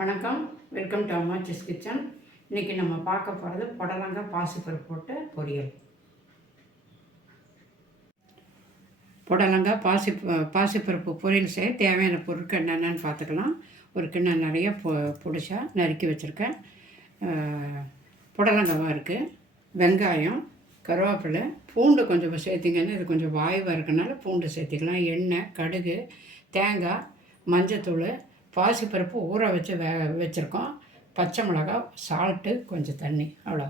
வணக்கம், welcome to Ammachi's kitchen. இன்றைக்கி நம்ம பார்க்க போகிறது புடலங்காய் பாசிப்பருப்பு போட்டு பொரியல். புடலங்காய் பாசிப்பருப்பு பொரியல் செய்ய தேவையான பொருட்கள் என்னென்னு பார்த்துக்கலாம். ஒரு கிண்ணம் நிறைய பொடிசா நறுக்கி வச்சுருக்கேன். புடலங்காவாக இருக்குது, வெங்காயம், கருவேப்பிலை, பூண்டு கொஞ்சம் சேர்த்திங்கன்னா இது கொஞ்சம் வாய்வாக இருக்கனால பூண்டு சேர்த்திக்கலாம். எண்ணெய், கடுகு, தேங்காய், மஞ்சத்தூள், பாசிப்பருப்பு ஊற வச்சு வச்சுருக்கோம். பச்சை மிளகாய், சால்ட்டு, கொஞ்சம் தண்ணி, அவ்வளோ.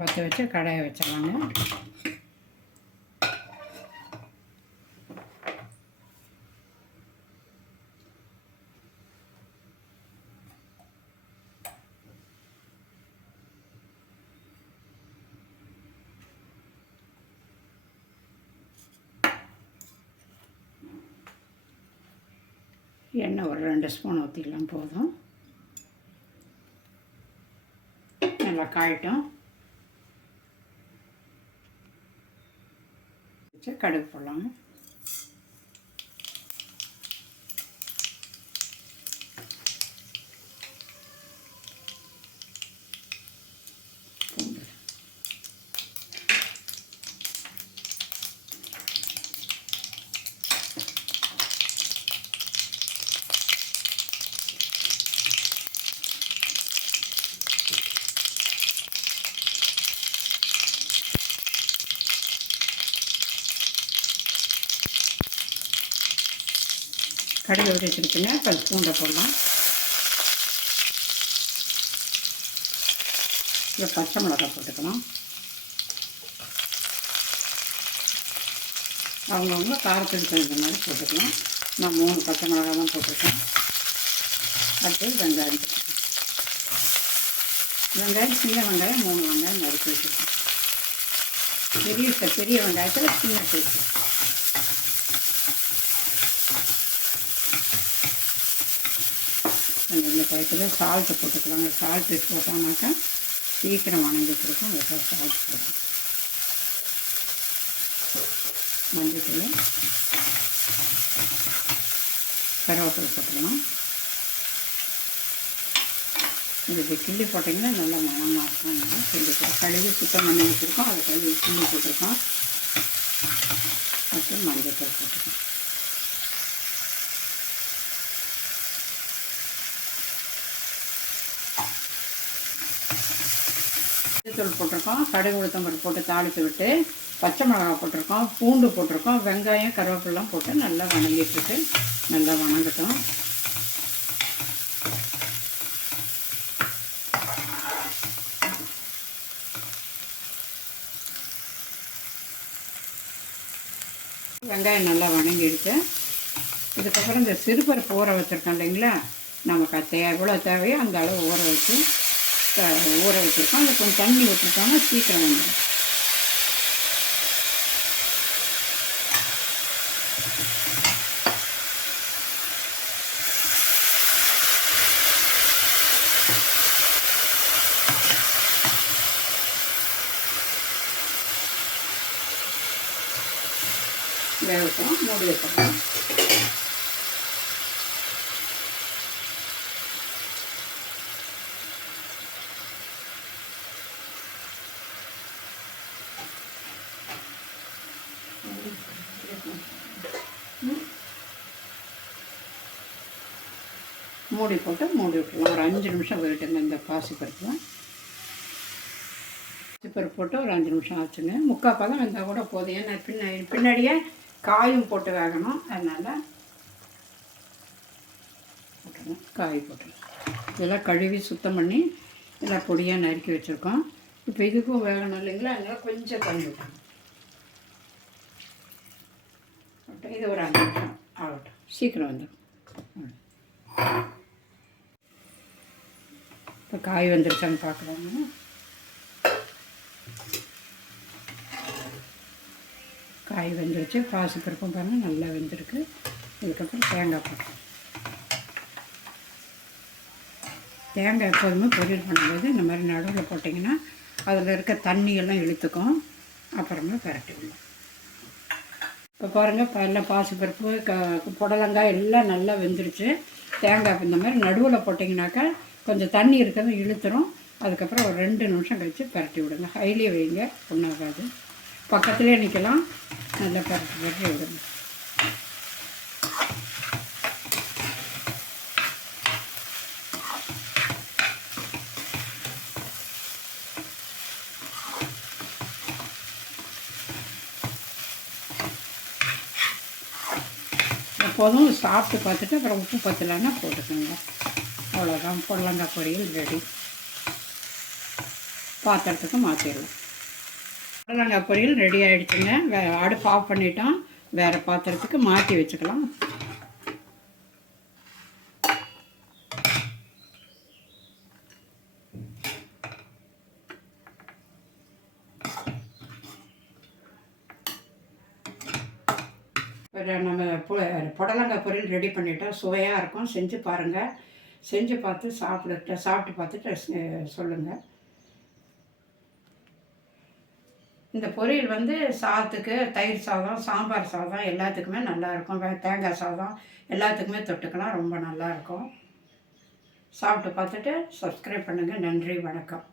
பற்ற வச்சு கடாயை வச்சிடலாங்க. எண்ணெய் ஒரு 2 ஸ்பூன் ஊற்றிக்கலாம், போதும். நல்லா காயட்டும். வச்சு கடுகு போடலாம். கடுகு வச்சுருக்குங்க, கொஞ்சம் பூண்டை போடலாம். இல்லை, பச்சை மிளகாய் போட்டுக்கலாம். அவங்கவுங்க காரத்துக்கு தகுந்த மாதிரி போட்டுக்கலாம். நான் 3 பச்சை மிளகாய் தான் போட்டிருக்கேன். அடுத்து வெங்காயம் போட்டுக்கலாம். வெங்காயம், சின்ன வெங்காயம் 3 வெங்காயம் நறுக்கி வச்சுருக்கேன். பெரிய வெங்காயத்தில் சின்ன சைஸ். இந்த டயத்தில் சால்ட்டு போட்டுக்கலாங்க. சால்ட்டு போட்டோம்னாக்கா சீக்கிரம் வணங்கிட்டு இருக்கும். அதுக்காக சால்ட் போடணும். மஞ்சள், கருவேப்பிலை போட்டுக்கலாம். இது கிள்ளி போட்டிங்கன்னா நல்லா மணமாக இருக்கும். கிள்ளி போட்டு கழுவி சுத்தம் பண்ணி வச்சுருக்கோம். அதை கழுவி கிள்ளி போட்டிருக்கோம். அப்புறம் மஞ்சள் தூள் போட்டுருக்கோம். தூள் போட்டிருக்கோம். கடுகு, உளுத்தம் பருப்பு போட்டு தாளித்து விட்டு பச்சை மிளகாய் போட்டிருக்கோம், பூண்டு போட்டிருக்கோம், வெங்காயம், கருவேப்பிலாம் போட்டு நல்லா வணங்கிட்டுருக்கு. நல்லா வணங்கட்டும். வெங்காயம் நல்லா வணங்கிடுச்சு. இதுக்கப்புறம் இந்த சிறுபருப்பு ஊற வச்சுருக்கோம் இல்லைங்களா, நமக்கு எவ்வளோ தேவையோ அந்த அளவு ஊற வச்சுருக்கோம். அதில் கொஞ்சம் தண்ணி ஊற்றிட்டோம்னா சீக்கிரம் வந்துடும். வேகட்டும், மூடி வச்சிடலாம். மூடி போட்டு மூடி விட்டுருலாம். ஒரு 5 நிமிஷம் போயிட்டுங்க. இந்த பாசிப்பருப்பு போட்டு ஒரு 5 நிமிஷம் ஆச்சுங்க. முக்கால் பதம் வெந்தால் கூட போதும். ஏன்னா பின்னாடியே காயும் போட்டு வேகணும். அதனால் போட்டுருங்க. காய் போட்டுருங்க. இதெல்லாம் கழுவி சுத்தம் பண்ணி எல்லாம் பொடியாக நறுக்கி வச்சுருக்கோம். இப்போ இதுக்கும் வேகணும் இல்லைங்களா, அதனால் கொஞ்சம் தண்ணி விட்டுருங்க. இது ஒரு 5 நிமிஷம் ஆகட்டும், சீக்கிரம் வந்துடும். இப்போ காய் வந்துருச்சான்னு பார்க்குறாங்க. காய் வெந்துருச்சு. பாசிப்பருப்பும் பாருங்கள் நல்லா வெந்திருக்கு. இதுக்கப்புறம் தேங்காய் போட்டோம். தேங்காய் எப்போதுமே பொரியல் பண்ணும்போது இந்த மாதிரி நடுவில் போட்டிங்கன்னா அதில் இருக்க தண்ணியெல்லாம் இழுத்துக்கும். அப்புறமா பரட்டி விடலாம். இப்போ பாருங்கள், எல்லாம் பாசிப்பருப்பு, புடலங்காய் எல்லாம் நல்லா வெந்துருச்சு. தேங்காய் இந்த மாதிரி நடுவில் போட்டிங்கனாக்கா கொஞ்சம் தண்ணி இருக்கிறது இழுத்துரும். அதுக்கப்புறம் ஒரு 2 நிமிஷம் கழித்து பரட்டி விடுங்க. ஹைலியே வைங்க, ஒன்றாகாது. பக்கத்துலேயே நிற்கலாம். நல்லா பரட்டி விடுங்க. எப்போதும் சாப்பிட்டு பார்த்துட்டு அப்புறம் உப்பு பத்தலைன்னா போட்டுக்கோங்க. அவ்வளோதான், புடலங்காய் பொரியல் ரெடி. பாத்திரத்துக்கு மாற்றிடலாம். புடலங்காய் பொரியல் ரெடி ஆகிடுச்சுங்க. அடுப்பு ஆஃப் பண்ணிட்டோம். வேறு பாத்திரத்துக்கு மாற்றி வச்சுக்கலாம். நம்ம புடலங்காய் பொரியல் ரெடி பண்ணிட்டோம். சுவையாக இருக்கும். செஞ்சு பாருங்கள். செஞ்சு பார்த்து சாப்பிட்டு பார்த்துட்டு சொல்லுங்கள். இந்த பொரியல் சாதத்துக்கு, தயிர் சாதம், சாம்பார் சாதம் எல்லாத்துக்குமே நல்லாயிருக்கும். தேங்காய் சாதம் எல்லாத்துக்குமே தொட்டுக்கலாம். ரொம்ப நல்லாயிருக்கும். சாப்பிட்டு பார்த்துட்டு சப்ஸ்கிரைப் பண்ணுங்கள். நன்றி, வணக்கம்.